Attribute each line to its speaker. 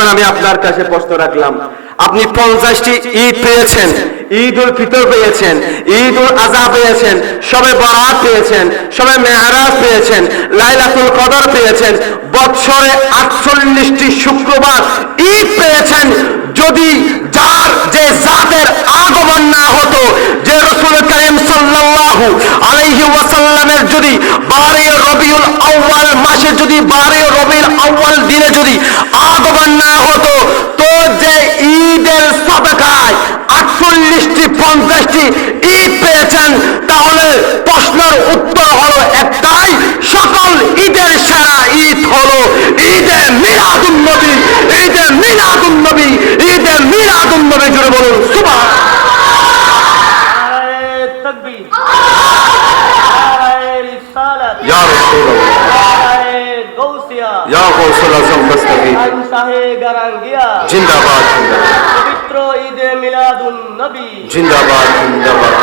Speaker 1: এখন আমি আপনার কাছে প্রশ্ন রাখলাম। আপনি পঞ্চাশটি ঈদ পেয়েছেন ঈদ উল ফিতর পেয়েছেন ঈদ উল আজহা পেয়েছেন, সবে বরাত পেয়েছেন, সবে মেহরাজ পেয়েছেন, লাইলাতুল কদর পেয়েছেন বৎসরে আটচল্লিশটি শুক্রবার ঈদ পেয়েছেন। যদি যার যে জাতের আগমন না হতো, যে রসুল করিম সাল্লাল্লাহু আলাইহি ওয়াসাল্লামের যদি বারে রবিউল আউয়াল মাসে যদি বারে রবিউল আউয়াল দিনে যদি আগমন না হতো। তো যে ঈদের সদকায় আটচল্লিশটি পঞ্চাশটি ঈদ পেয়েছেন তাহলে প্রশ্নের উত্তর হলো একটাই সকল ঈদের সেরা ঈদ হলো ঈদে মিলাদুন নবী ঈদে মিলাদুন নবী ঈদে মিলাদুন নবী জুড়ে বলুন সুবহান।
Speaker 2: নারায়ে তাকবীর
Speaker 1: ইয়া গৌসুল আজম দস্তগীর জিন্দাবাদ জিন্দাবাদ
Speaker 2: পবিত্র ঈদে মিলাদুন নবী
Speaker 1: জিন্দাবাদ জিন্দাবাদ